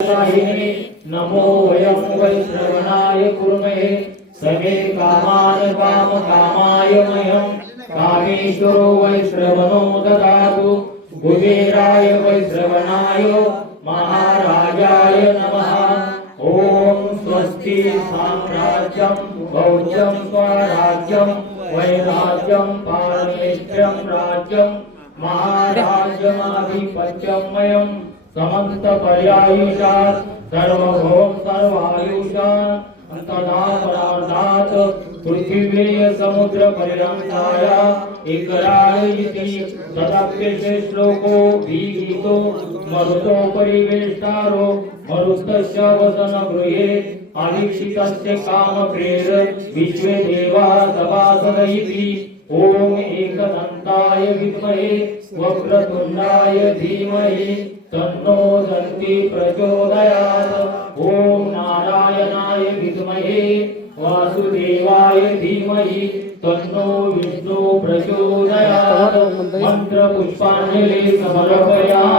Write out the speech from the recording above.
नमो वयं वै श्रवणाय कुर्महे समे कामान् कामकामाय मह्यं कामेश्वरो वै श्रवणो ददातु कुबेराय वै श्रवणाय महाराजाय नमः। ॐ स्वस्ति साम्राज्यं भौज्यं स्वराज्यं वैराज्यं पारमेष्ट्यं राज्यं महाराज्यमाधिपत्यं मयं समस्त पर्यायुषात् सर्वभौम सर्वायुषात् अंतदा परार्धात् पृथिवीय समुद्र पर्यंताय एकरायिति तदप्यसे श्लोको विहितो मरुतो परिवेष्टारो मरुतस्य वसन गृहे अधीक्षितस्य कामप्रेर विश्वे देवा सभासद ओम एकदन्ताय विद्महे वक्रतुण्डाय धीमहि तन्नो दन्ति प्रचोदयात्। ओम नारायणाय विद्महे वासुदेवाय धीमहि तन्नो विष्णु प्रचोदयात्। मंत्र पुष्पांजलि समर्पयामि।